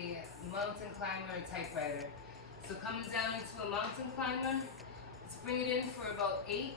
a mountain climber, a typewriter. So coming down into a mountain climber, let's bring it in for about 8.